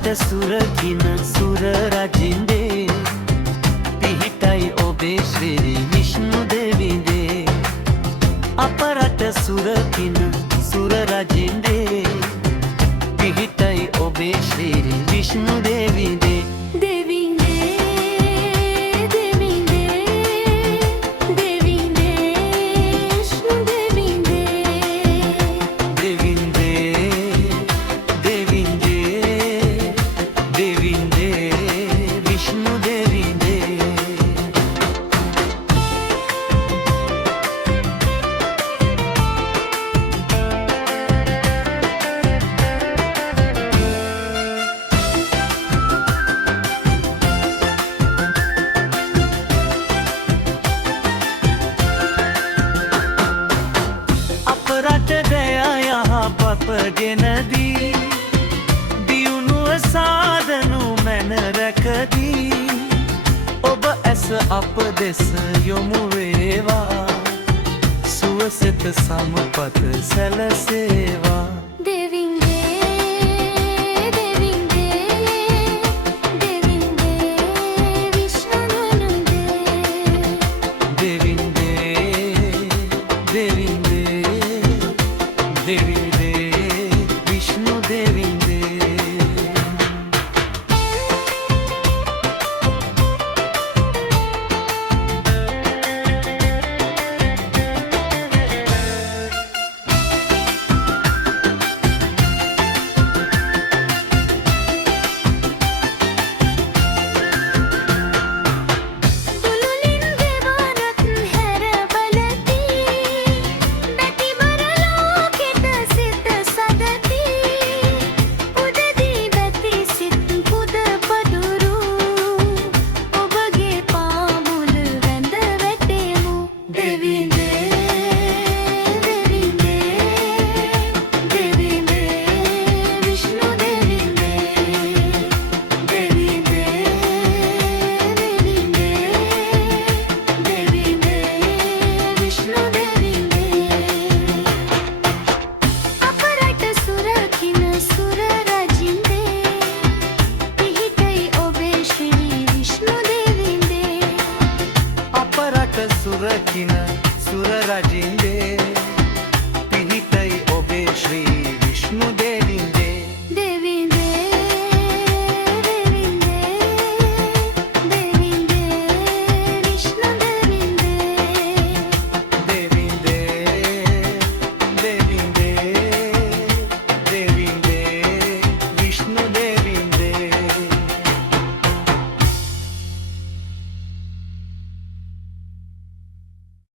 අපරට සුරකින සුර රජින්දේ පිහිටයි ඔබේ ශ්‍රී විෂ්ණු දෙවිඳේ අපරට සුරකින සුර රජින්දේ පිහිටයි ඔබේ ශ්‍රී විෂ්ණු දෙවිඳේ ගෙනදී දියුණුව සාදනු මැන රැකදී ඔබ ඇස අප දෙස යොමු වේවා සුවසෙත සමපත සැලසේවා සුරකින සුර රජින්දේ පිහිටයි ඔබේ ශ්‍රී විෂ්ණු දෙවිඳේ